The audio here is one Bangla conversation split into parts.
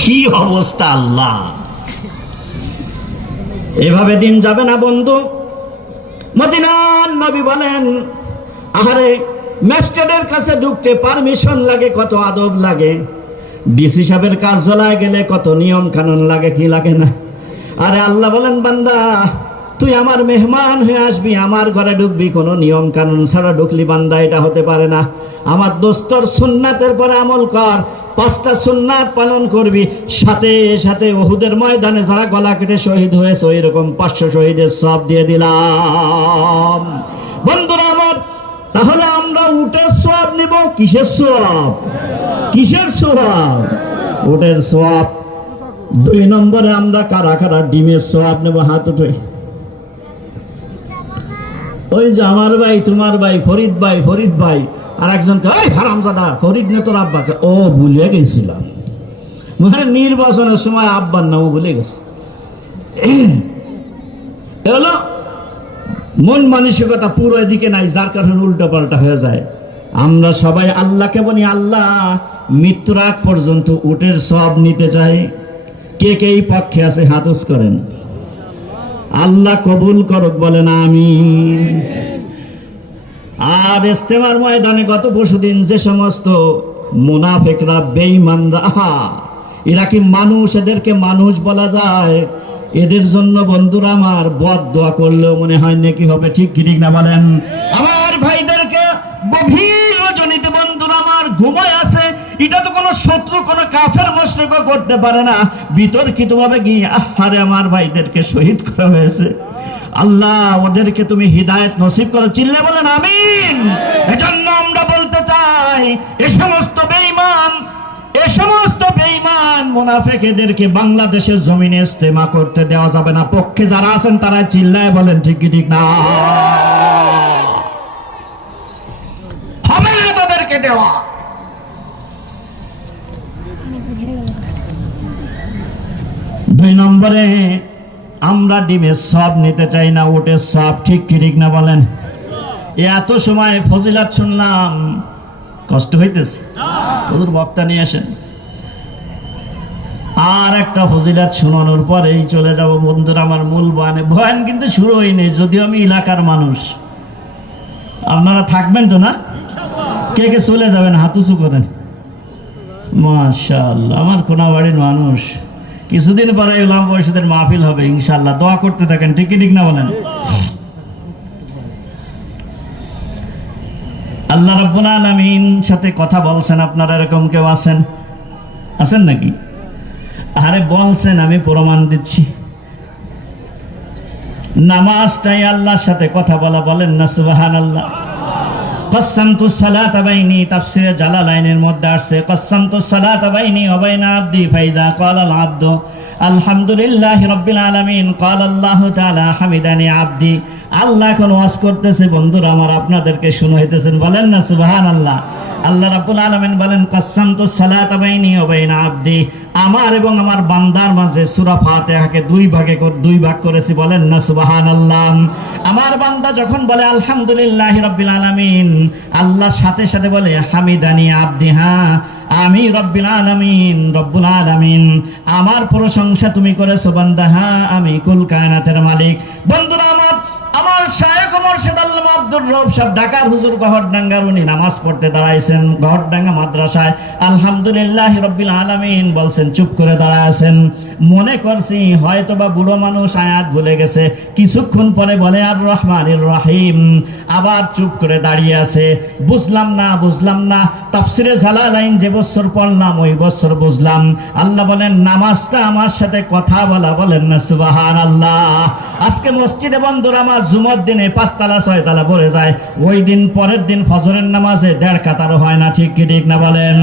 কি অবস্থা আল্লাহ? এভাবে দিন যাবে না বন্ধু। মদিনান নবী বলেন, আহারে ম্যাস্টারের কাছে ঢুকতে পারমিশন লাগে, কত আদব লাগে। ডিসি সাহেবের কার্যালয়ে গেলে কত নিয়ম কানুন লাগে, কি লাগে না? আরে আল্লাহ বলেন, বান্দা তুই আমার মেহমান হয়ে আসবি, আমার ঘরে ঢুকবি, কোনো নিয়ম কানুন ছাড়া ঢুকলি বান্দা, এটা হতে পারে না। আমার দোস্তর সুন্নাতের পরে আমল কর, পাঁচটা সুন্নাত পালন করবি, সাথে সাথে ওহুদের ময়দানে যারা গলা কেটে শহীদ হয়েছে ওই রকম পাঁচশো শহীদের সব দিয়ে দিলাম। বন্ধুরা আমার, তাহলে আমরা উটের সব নিব, কিসের সব কিসের সব উটের সব দুই নম্বরে আমরা কারা কারা ডিমের সব নেব হাত উঠে। ওই যে আমার ভাই, তোমার ভাই, ফরিদ ভাই ফরিদ ভাই আর একজনকে ওই হারামজাদা, ফরিদ নে তোর আব্বাকে ও ভুলে গেছিলাম মানে নির্বাচনের সময় আব্বার নামও ভুলে গেছে। এ হলো মন মানসিকতা পুরো দিকে নাই, যার কারণে উল্টো পাল্টা হয়ে যায়। আমরা সবাই আল্লাহকে বলি, আল্লাহ, মৃত্যুর আগ পর্যন্ত উটের সব নিতে চাই কে কে এই পক্ষে আছে হাতস করেন? আল্লাহ কবুল করুক বলেন আমি আর ইস্তেমার ময়দানে গত পরশুদিন যে সমস্ত মুনাফেকরা, বেঈমানরা এরা কি মানুষ? এদেরকে মানুষ বলা যায়? এদের জন্য বন্ধুরা আমার বদ দোয়া করলেও মনে হয় নাকি হবে, ঠিক কি ঠিক না বলেন? আমার ভাইদেরকে গভীর রজনীতে বন্ধুরা আমার ঘুমায় শত্রু কোনো কাফের মশরক করতে পারে না। বিতর্কিত ভাবে গিয়ে আহারে, আমার ভাইদেরকে শহীদ করা হয়েছে। আল্লাহ, ওদেরকে তুমি হৃদায়ত নসিব করো। চিল্লে বলেন, আমিন। এজন্য আমরা বলতে চাই, এ সমস্ত বেঈমান, এ সমস্ত বেঈমান মুনাফেকেদেরকে বাংলাদেশের জমিনে ইস্তেমা করতে দেওয়া যাবে না। পক্ষে যারা আছেন, তারা চিল্লায় বলেন, ঠিক কি, ঠিক না? হবে না তাদেরকে দেওয়া। দুই নম্বরে, আমরা ডিমের সব নিতে চাই না ওটের সব ঠিক ঠিক না বলেন? এত সময় ফজিলাত শুনলাম, কষ্ট হইতেছে। হুজুর বক্তা নিয়ে আসেন। আর একটা ফজিলাত শোনানোর পরেই চলে যাব বন্ধুরা, আমার মূল বয়ানে বয়ান কিন্তু শুরু হয়নি, যদিও আমি এলাকার মানুষ। আপনারা থাকবেন তো না? কে কে চলে যাবেন হাতুসু করেন। মাশাল আমার কোনাবাড়ির মানুষ। কিছুদিন পরে ইলাম বয়সদের মাহফিল হবে, ইনশাআল্লাহ। দোয়া করতে থাকেন ঠিক কি ঠিক না বলেন? আল্লাহ রাব্বুল আলামিন সাথে কথা বলছেন, আপনারা এরকম কেউ আছেন? আছেন নাকি? আরে বলছেন, আমি প্রমাণ দিচ্ছি। নামাজটাই আল্লাহর সাথে কথা বলা বলেন না, সুবহানাল্লাহ। কসামতু সালাত বাইনি তাফসিরে জালালাইনের মধ্যে আসছে, কসামতু সালাত বাইনি ওবাইনা আব্দি ফাইজা ক্বালাল আবদু, আলহামদুলিল্লাহি রাব্বিল আলামিন ক্বালা আল্লাহু তাআলা হামিদানি আব্দি। আল্লাহ এখন ওয়াজ করতেছে, বন্ধুরা আমার আপনাদেরকে শুনাইতেছেন, বলেন না সুবহানাল্লাহ। আল্লাহ রাব্বুল আলামিন বলেন কসামতু সালাত বাইনি বাইনা আবদি। আমার এবং আমার বান্দার মাঝে সূরা ফাতিহাকে দুই ভাগে দুই ভাগ করেছি, বলেন না, সুবহানাল্লাহ। আমার বান্দা যখন বলে, আলহামদুলিল্লাহি রাব্বিল আলামিন, আল্লাহর সাথে সাথে বলে, হামিদানি আবদি হ্যাঁ আমি রব্বিল আলামিন, রব্বুল আলামিন। আমার প্রশংসা তুমি করেছ, বান্দা হ্যাঁ আমি কুল কায়নাতের মালিক। বন্ধুরা আমার আমার শায়েখ মুর্শিদ আল্লামা আব্দুর রব সাহেব ঢাকার হুজুর গহরডাঙ্গার উনি নামাজ পড়তে দাঁড়াইছেন গহরডাঙ্গা মাদ্রাসায়। আলহামদুলিল্লাহ রব্বিল আলামিন বলছেন, চুপ করে দাঁড়ায় মনে করছি হয়তো বা বুড়ো মানুষ আয়াত ভুলে গেছে। কিছুক্ষণ পরে বলে আর রহমানির রহিম। আবার চুপ করে দাঁড়িয়ে আছে। বুঝলাম না বুঝলাম না। তাফসিরে জালালাইন যে বছর পড়লাম, ওই বছর বুঝলাম। আল্লাহ বলেন, নামাজটা আমার সাথে কথা বলা বলেন না সুবাহান আল্লাহ আজকে মসজিদে বন্ধুরা জুমর দিনে পাঁচতলা, ছয়তলা পড়ে যায়। ওই দিন পরের দিন ফজরের নামাজে দেড় কাতারও হয় না, ঠিক কি ঠিক না বলেন?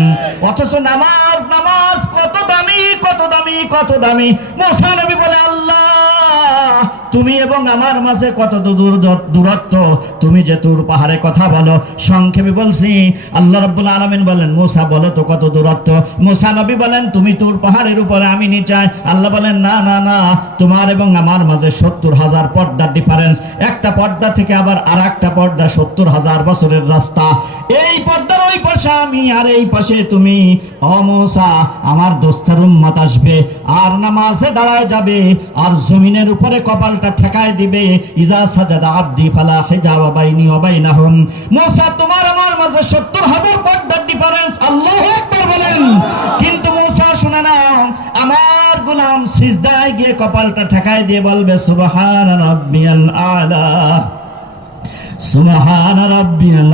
অথচ নামাজ নামাজ কত দামি কত দামি কত দামি। মোসা নবী বলে, আল্লাহ! তুমি এবং আমার মাঝে কত দূর দূরত্ব? তুমি যে তোর পাহাড়ে কথা বলো, সংক্ষেপে বলছি, আল্লাহ রাব্বুল আলামিন বলেন, মুসা, বলো তো কত দূরত্ব? মুসা নবী বলেন, তুমি তোর পাহাড়ের উপরে, আমি নিচাই আল্লাহ বলেন, না না না, তোমার এবং আমার মাঝে সত্তর হাজার পর্দার ডিফারেন্স একটা পর্দা থেকে আবার আর একটা পর্দা সত্তর হাজার বছরের রাস্তা। এই পর্দার ওই পাশে আমি, আর এই পাশে তুমি। অমসা আমার দোস্তার উম্মত আসবে, আর নামাজে দাঁড়ায় যাবে, আর জমিনের উপরে কপালটা ঠেকায় দিবে, ইজা সাজাদা আব্দি ফালা হিজাবা বাইনি হন মুসা, তোমার আমার মাঝে সত্তর হাজার পর্দার ডিফারেন্স আল্লাহ একবার বলেন। কিন্তু মুসা, শুনে না আমার গোলাম সিজদায় গিয়ে কপালটা ঠেকায় দিয়ে বলবে, সুবহান রাব্বিয়াল আলা। সুবহান রাব্বিয়াল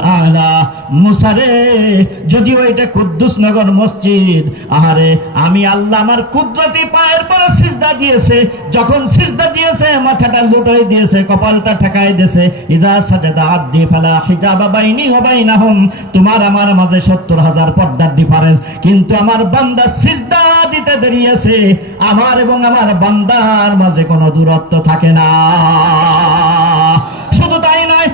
কুদ্দুস নগর মসজিদ, আহারে, আমি আল্লাহ আমার কুদরতি পায়ের পরে সিজদা দিয়েছে। যখন সিজদা দিয়েছে, মাথাটা লুটাই দিয়েছে, কপালটা ঠেকাই দিয়েছে। ইজা সাজাদা আব্দি ফালা হিজাবা বাইনি ওয়া বাইনাহুম। তোমার আমার মাঝে সত্তর হাজার পর্দার ডিফারেন্স কিন্তু আমার বান্দা সিজদা দিতে দেরিয়েছে। আমার এবং আমার বান্দার মাঝে কোনো দূরত্ব থাকে না। শুধু তাই নয়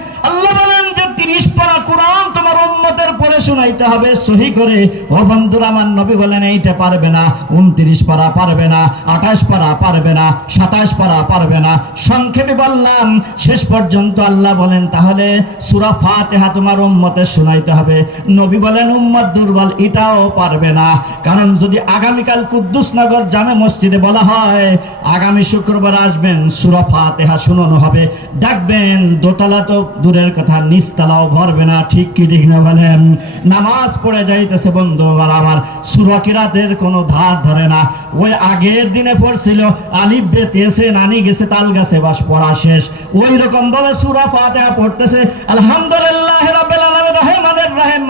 পড়ে শোনাইতে হবে, সহি করে। ও বন্ধুরা, আমার নবী বলেন, এইটা পারবে না, উনত্রিশ পারা পারবে না, আঠাশ পারা পারবে না, সাতাশ পারা পারবে না। সংক্ষেপে বললাম, শেষ পর্যন্ত আল্লাহ বলেন, তাহলে সুরা ফাতেহা তোমার উম্মতের শোনাইতে হবে। নবী বলেন, উম্মত দুর্বল, এটাও পারবে না। কারণ যদি আগামীকাল কুদ্দুস নগর জামে মসজিদে বলা হয়, আগামী শুক্রবার আসবেন, সুরা ফাতেহা শুনানো হবে। ডাকবেন, দোতলা তো দূরের কথা, নিচতলাও ভরবে না, ঠিক কি ঠিক না বলেন? নামাজ পড়ে যাইতেছে বন্ধু আমার সুরা কিরাতের কোনো ধার ধরে না। ওই আগের দিনে পড়ছিল, আলিফ বেতেছে, নানি গেছে, তাল গাছে বাস পড়া শেষ। ওই রকম ভাবে সুরা ফাতেহা পড়তেছে। আলহামদুলিল্লাহ রাব্বিল আলামিন, রহমানির রহিম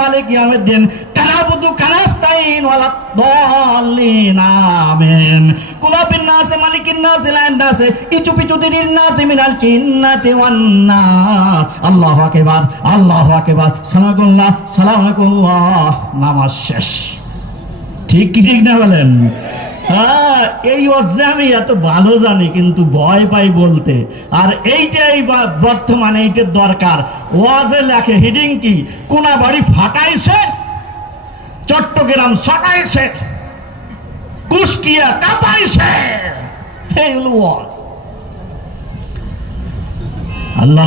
ওয়ালা দাল্লিন আমিন। কুলাবিন নাস মালিকিন নাস ইলাহিন নাস ইচু পিচু দিরিন নাস মিনাল জিন্নাতি ওয়ান আল্লাহু আকবার আল্লাহু আকবার। নামাজ শেষ। ঠিক কি ঠিক না বলেন? হ্যাঁ এই অজ্ঞে আমি এত ভালো জানি, কিন্তু ভয় পাই বলতে। আর এইটাই বর্তমানে এইটার দরকার। ওয়াজে লেখে হিডিং কি? কোনা বাড়ি ফাটাইছে, চট্টগ্রাম সাটাইছে কুষ্টিয়া কাঁপাইছে। আল্লাহ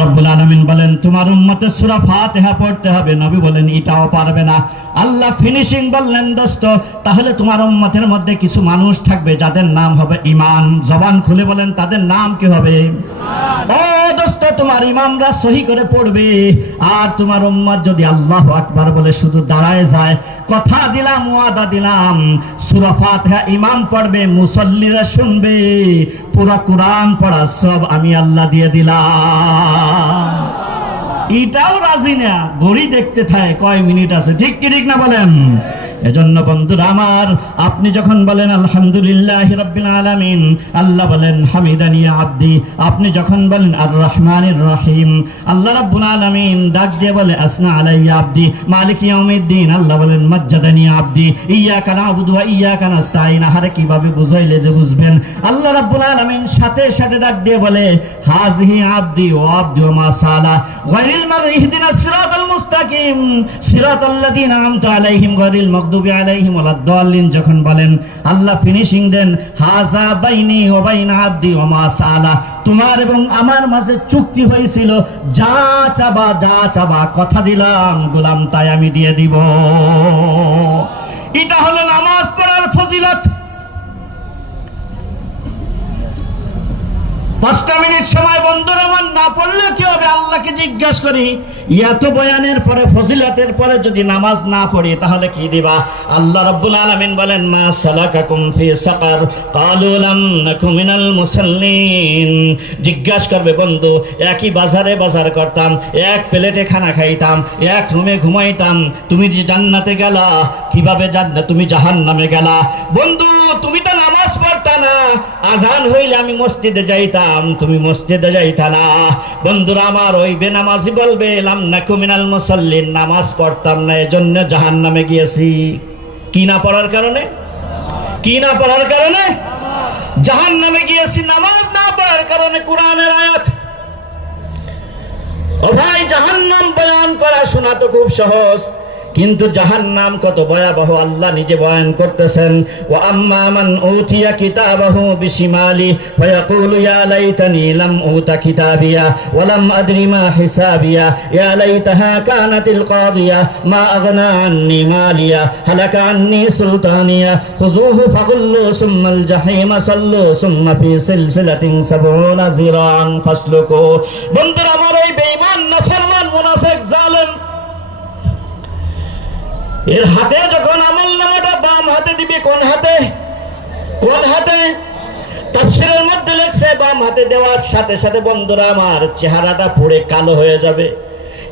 বলেন, তোমার পড়তে হবে। নবী বলেন, এটাও পারবে না। আল্লাহ ফিনিশিং বললেন, দোস্ত, তাহলে তোমার উম্মতের মধ্যে কিছু মানুষ থাকবে যাদের নাম হবে ইমান জবান খুলে বলেন, তাদের নাম কি হবে? ও তোমার ইমামরা সহি করে পড়বে। আর তোমার উম্মত যদি আল্লাহু আকবার বলে শুধু দাঁড়ায় যায়, কথা দিলাম, ওয়াদা দিলাম ইমাম পড়বে, মুসল্লিরা শুনবে, পুরো কোরআন পড়া সব আমি আল্লাহ দিয়ে দিলাম। এটাও রাজি না, ঘড়ি দেখতে থাকে, কয় মিনিট আছে, ঠিক কি, ঠিক না বলেন? এজন্য বন্ধুরা আমার, আপনি যখন বলেন, আলহামদুলিল্লাহ রাব্বিল আলামিন আল্লাহ বলেন, হামিদানি আব্দি আপনি যখন বলেন আর রহমানির রহিম আল্লাহ রাব্বুল আলামিন ডাক দিয়ে বলে, আসনা আলাইয়া আব্দি মালিক ইয়াউমিদ্দিন আল্লাহ বলেন, মাজ্জাদানি আব্দি ইয়াকা নাবুদু ওয়া ইয়াকা নাস্তাইন আহারে কীভাবে বুঝাইলে যে বুঝবেন? আল্লাহ রাব্বুল আলামিন সাথে সাথে ডাক দিয়ে বলে, হাযিহি আব্দি ওয়া আব্দি ওয়া মা সালা, গায়রিল মাগ ইহদিনাস সিরাতাল মুস্তাকিম সিরাতাল্লাযিনা আন'আমতা আলাইহিম, গায়রিল মাগদুবি যখন বলেন, আল্লাহ ফিনিশিং দেন, হাজা বাইনি বাইনা আব্দি তোমার এবং আমার মাঝে চুক্তি হয়েছিল, যা চাবা যা চাবা, কথা দিলাম, গোলাম তাই আমি দিয়ে দিব। এটা হলো নামাজ পড়ার ফজিলত। পাঁচটা মিনিট সময় বন্ধুর আমার না পড়লে কি হবে? আল্লাহকে জিজ্ঞাসা করি এত বয়ানের পরে, ফজিলাতের পরে যদি নামাজ না পড়ি, তাহলে কি দিবা? আল্লাহ রাব্বুল আলামিন বলেন, মা সালাকাকুম ফি সাকার মুসাল্লিন। জিজ্ঞাসা করবে, বন্ধু, একই বাজারে বাজার করতাম, এক প্লেটে খানা খাইতাম, এক রুমে ঘুমাইতাম, তুমি যে জান্নাতে গেলা, কীভাবে জান্নাত তুমি জাহান্নামে গেলা? বন্ধু, তুমি তো নামাজ পড়তা না, আজান হইলে আমি মসজিদে যাইতাম তুমি মসজিদে যাইতা না। বন্ধুরা, আমার ওই বেনামাজি বলবে এলাম না কুমিনাল মুসল্লিন, নামাজ পড়তাম না, এজন্য জাহান নামে গিয়েছি। কি না পড়ার কারণে? কি না পড়ার কারণে? জাহান নামে গিয়েছি, নামাজ না পড়ে করার কারণে কোরআনের আয়াত। ও ভাই, জাহান্নাম বয়ান করা শোনা তো খুব সহজ। কিন্তু জাহান্নাম কত ভয়াবহ আল্লাহ নিজে বয়ান করতেছেন। ও আম্মা মান উতিয়া কিতাবাহু বিশিমালি, ফায়াকুলু ইয়া লাইতানি লাম উতা কিতাবিয়া, ওয়া লাম আদরি মা হিসাবিয়া, ইয়া লাইতাহা কানাতিল কাদিয়া, মা আগনা আন্নি মালিয়া, হালাকা আন্নি সুলতানিয়া, খুযুহু ফাগুল্লু সুম্মাল জাহিমা, সাল্লু সুম্মা ফি সিলসিলাতিন সাবউনা জিরান, ফাসলুকু। বন্ধুরা, আমার এই বেঈমান, নাফরমান, মুনাফিক এর হাতে যখন আমল নামাটা বাম হাতে দিবে, কোন হাতে? কোন হাতে? তাফসিরের মধ্যে লেখছে, বাম হাতে দেওয়ার সাথে সাথে বন্ধুরা, আমার চেহারাটা পুড়ে কালো হয়ে যাবে।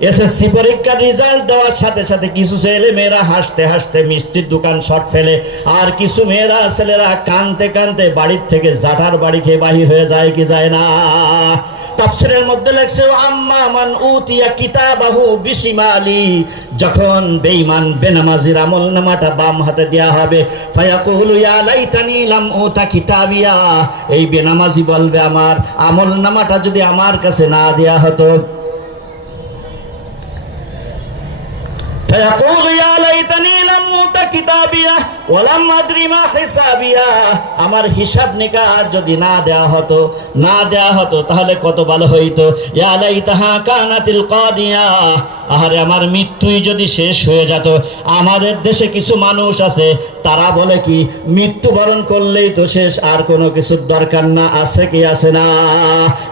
এসএসসি পরীক্ষার রেজাল্ট দেওয়ার সাথে সাথে কিছু ছেলে মেয়েরা হাসতে হাসতে মিষ্টির দোকান শট ফেলে, আর কিছু মেয়েরা, ছেলেরা কানতে কানতে বাড়ির থেকে জাটার বাড়ি খেয়ে বাহির হয়ে যায় কি যায় না। তাফসিরের মধ্যে লেখছে, আম্মা মান উতিয়া কিতাবাহু বিশিমালি। যখন বেঈমান, বেনামাজির আমলনামাটা বাম হাতে দেয়া হবে, ফায়াকুলু ইয়া লাইতানি লাম উতা কিতাবিয়া। এই বেনামাজি বলবে, আমার আমলনামাটা যদি আমার কাছে না দেয়া হতো। ফায়াকুলু ইয়া লাইতানি লাম আমার হিসাব নিকার যদি না দেয়া হতো, না দেয়া হতো, তাহলে কত ভালো হইতো। ইয়ালাই তাহা কানাতিল কদিয়া। আহারে, আমার মৃত্যুই যদি শেষ হয়ে যেত, আমাদের দেশে কিছু মানুষ আছে, তারা বলে কি, মৃত্যুবরণ করলেই তো শেষ, আর কোনো কিছুর দরকার না, আছে কি, আছে না।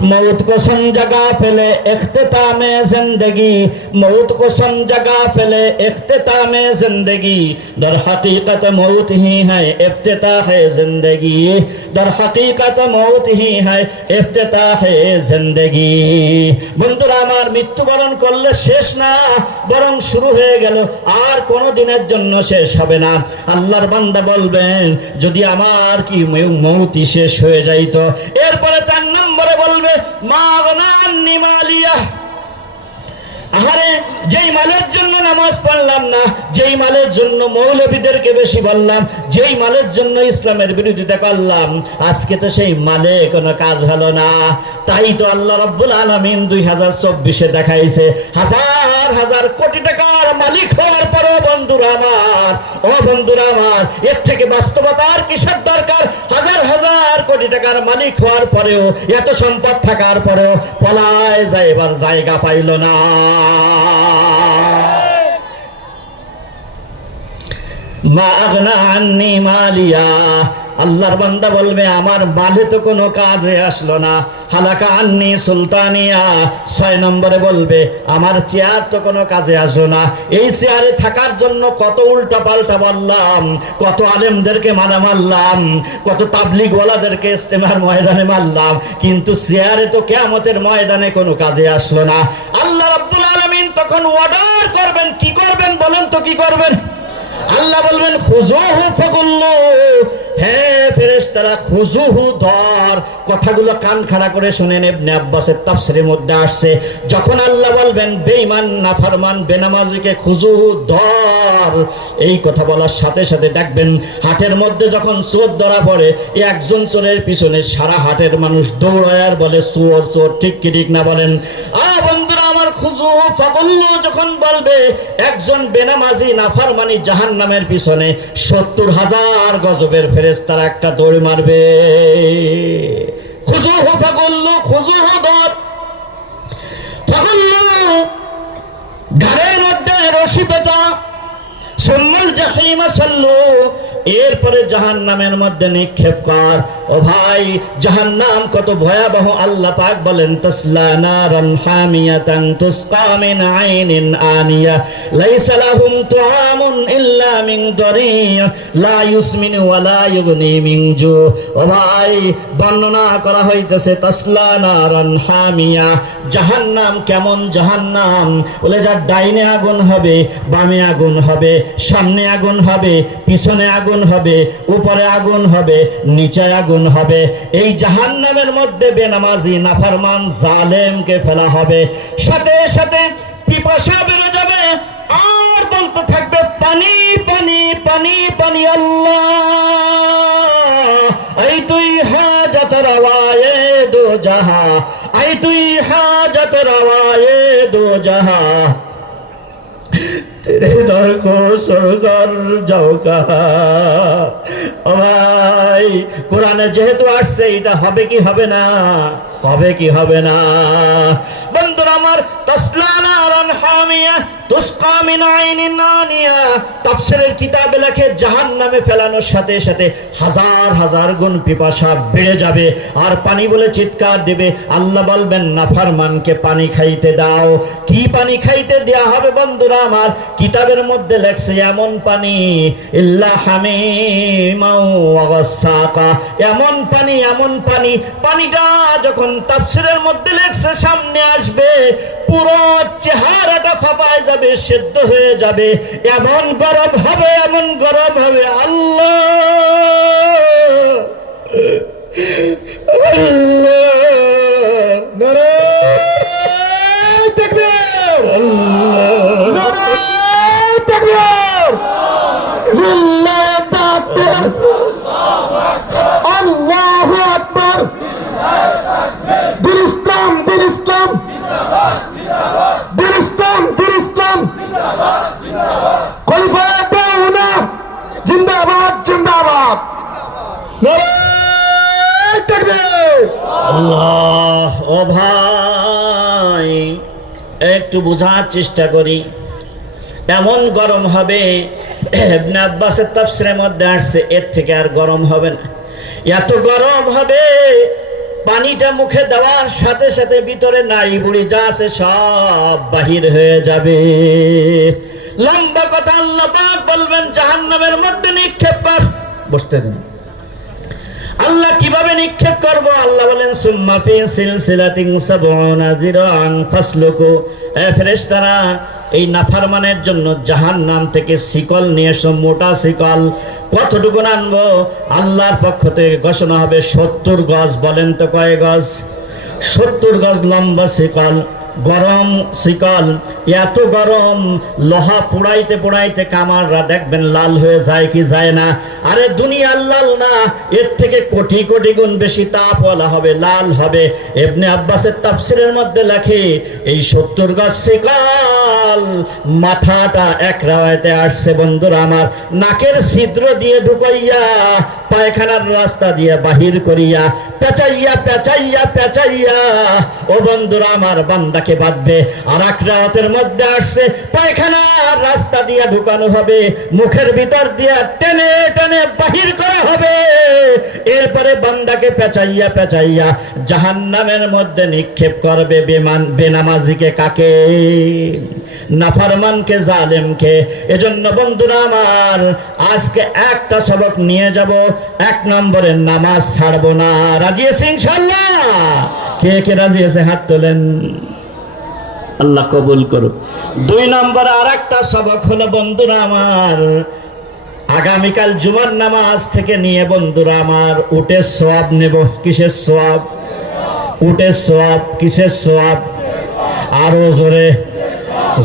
মৌত কোসম জাগা ফেলে একতে তামে জেন্দেগি। মৌত কোসম জাগা ফেলে একতে তামে জেন্দেগি। در حقیقت موت ہی ہے, افتتاح ہے زندگی۔ در حقیقت موت ہی ہے, افتتاح ہے জিন্দগি বন্ধুরা আমার মৃত্যুবরণ করলে শেষ না, বরং শুরু হয়ে গেল। আর কোনো দিনের জন্য শেষ হবে না। আল্লাহর বান্দা বলবেন, যদি আমার কি মৌতি শেষ হয়ে যাইত। এরপরে চার নম্বরে বলবে, মা মালিয়া আহারে, যেই মালের জন্য নামাজ পড়লাম না, যেই মালের জন্য মৌলবীদেরকে বেশি বললাম, যেই মালের জন্য ইসলামের বিরোধিতা করলাম, আজকে তো সেই মালে কোনো কাজ হলো না। তাই তো আল্লাহ রব্বুল আলমিন দুই হাজার চব্বিশে দেখাইছে, হাজার হাজার কোটি টাকার মালিক হওয়ার পরও বন্ধুরা আমার, ও বন্ধুরা আমার, এর থেকে বাস্তবতার কিসের দরকার? হাজার হাজার কোটি টাকার মালিক হওয়ার পরেও, এত সম্পদ থাকার পরেও পলায় যায় এবার জায়গা পাইল না। মা আগনা আন্নি মালিয়া আল্লাহর বান্দা বলবে, আমার মালে তো কোনো কাজে আসলো না। হালাকা আন্নি সুলতানিয়া ছয় নম্বরে বলবে, আমার চেয়ার তো কোনো কাজে আসলো না। এই চেয়ারে থাকার জন্য কত উল্টা পাল্টা বললাম, কত আলেমদেরকে মানা মারলাম, কত তাবলিগ ওয়ালাদেরকে ইস্তেমার ময়দানে মারলাম, কিন্তু চেয়ারে তো কেয়ামতের ময়দানে কোনো কাজে আসলো না। আল্লাহ রাব্বুল আলামিন তখন অর্ডার করবেন, কি করবেন বলেন তো কি করবেন? আল্লাহ বলবেন খুজুহু ফাগুল্লু হে ফেরেশতারা খুজুহু ধর। কথাগুলো কান খাড়া করে শুনেন ইবনে আব্বাসের তাফসীরের মধ্যে আসছে। যখন আল্লাহ বলবেন, বেঈমান, নাফরমান, বেনামাজিকে খুজুহু ধর। এই কথা বলার সাথে সাথে ডাকবেন হাটের মধ্যে যখন চোর ধরা পড়ে একজন চোরের পিছনে সারা হাটের মানুষ দৌড়ায় আর বলে, চোর চোর, ঠিক কি ঠিক না বলেন? আ যখন বলবে, একজন বেনামাজি নাফরমানি জাহান নামের পিছনে সত্তর হাজার গজবের ফেরেস্তারা একটা দৌড় মারবে। খুজু ফাগুল্লু খুজু ধর ফাগুল্লু ঘরের মধ্যে রশি পেঁচা। সুম্মাল জাহিমা সাল্লু এরপরে জাহান নামের মধ্যে নিক্ষেপ কর। ও ভাই জাহান নাম কত ভয়াবহ, আল্লাহ পাক বলেন, তসলা নারান হামিয়াতান তুসকা মিন আইনিন আনিয়া। লাইসা লাহুম তুআমুন ইল্লা মিন দরিয়া। লা ইউসমিনু ওয়া লা ইউগনি মিন জু। ও ভাই, বর্ণনা করা হইতেছে, তসলা নারান হামিয়া। জাহান্নাম কেমন জাহান্নাম? বলে, যার ডাইনে আগুন হবে, বামে আগুন হবে, সামনে আগুন হবে, পিছনে আগুন আগুন হবে, উপরে আগুন হবে, নিচে আগুন হবে। এই জাহান নামের মধ্যে বেনামাজি, নাফারমান, জালেমকে ফেলা হবে। সাথে সাথে পিপাসা বেড়ে যাবে, আর বলতে থাকবে, পানি পানি পানি পানি আল্লাহ। এই তুই হাজাত রাওয়ায়ে দো জাহা এই তুই হাজাত রাওয়ায়ে দো জাহা तेरे दर को সরকার যাও কাহা ও ভাই কোরআনে যেহেতু আসছে এটা হবে কি হবে না হবে কি হবে না বন্ধুরা আমার তসলানা রান হামিয়া তুসকা মিন কিতাবে লেখে ফেলানোর সাথে সাথে হাজার হাজার গুণ পিপাসা বেড়ে যাবে। আর পানি বলে চিৎকার দেবে, আল্লাহ বলবেন পানি খাইতে দাও। কি পানি খাইতে দেয়া হবে বন্ধুরা আমার? কিতাবের মধ্যে লেখছে, এমন পানি, ইল্লা এমন পানি এমন পানি। পানিটা যখন তাফসীরের মধ্যে লেখছে, সামনে আসবে, পুরো চেহারাটা ফাপায় যাবে। সেদ্ধ হয়ে যাবে। এমন গরম হবে এমন গরম হবে আল্লাহ। আল্লাহ, ও ভাই, একটু বোঝার চেষ্টা করি। এমন গরম হবে আব্বাসের তাফসিরের মধ্যে আসছে, এর থেকে আর গরম হবে না। এত গরম হবে, পানিটা মুখে দেওয়ার সাথে সাথে ভিতরে নাই বুড়ি যা আছে সব বাহির হয়ে যাবে। লম্বা কথা আল্লাহ বলবেন, জাহান্নামের মধ্যে নিক্ষেপ কর। বসতে দিন। আল্লাহ কীভাবে নিক্ষেপ করব? আল্লাহ বলেন, সুম্মা ফি সিলসিলাতিন সাবউনা যিরান ফাসলুকু। এ ফেরেশতারা, এই নাফরমানের জন্য জাহান্নাম থেকে শিকল নিয়ে এসো, মোটা শিকল। কতটুকু আনব আল্লাহর পক্ষ থেকে ঘোষণা হবে সত্তর গজ। বলেন তো কয় গজ? সত্তর গজ লম্বা শিকল। গরম শিকল, এত গরম, লোহা পোড়াইতে পোড়াইতে কামাররা দেখবেন লাল হয়ে যায় কি যায় না। আরে দুনিয়ার লাল না, এর থেকে কোটি কোটি গুণ বেশি তাপওয়ালা হবে, লাল হবে। এমনি আব্বাসের তাফসিরের মধ্যে লেখে, এই সত্তর গাছ শিকল মাথাটা এক রাওয়ায়তে আসছে বন্ধুরা আমার, নাকের ছিদ্র দিয়ে ঢুকাইয়া, পায়খানার রাস্তা দিয়ে বাহির করিয়া, পেঁচাইয়া পেঁচাইয়া পেঁচাইয়া, ও বন্ধুরা আমার বান্দাকে বাঁধবে। আর এক রাতের মধ্যে আসছে, পায়খানার রাস্তা দিয়ে ঢুকানো হবে। মুখের ভিতর দিয়া টেনে টেনে বাহির করা হবে। এরপরে বান্দাকে পেঁচাইয়া পেঁচাইয়া জাহান্নামের মধ্যে নিক্ষেপ করবে বেমান বেনামাজিকে কাকে? নাফরমানকে, জালেমকে। এজন্য বন্ধুরা আমার, আজকে একটা সবক নিয়ে যাব। এক নম্বরে নামাজ ছাড়বো না। রাজি আছে ইনশাল্লাহ কে কে রাজি আছে? হাত তোলেন। আল্লাহ কবুল করুক। দুই নম্বর আর একটা সবক হলো, বন্ধুরা আমার, আগামীকাল জুমার নামাজ থেকে নিয়ে বন্ধুরা আমার, উঠে সোয়াব নেব। কিসের সোয়াব উঠে সোয়াব কিসের সোয়াব আরও জোরে।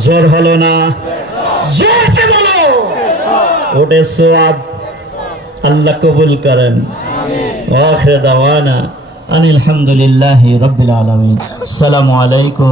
জোর হলো না? উঠে সোয়াব আল্লাহ কবুল করেন। আখির দাওয়ানা। আনিল আসসালামু আলাইকুম।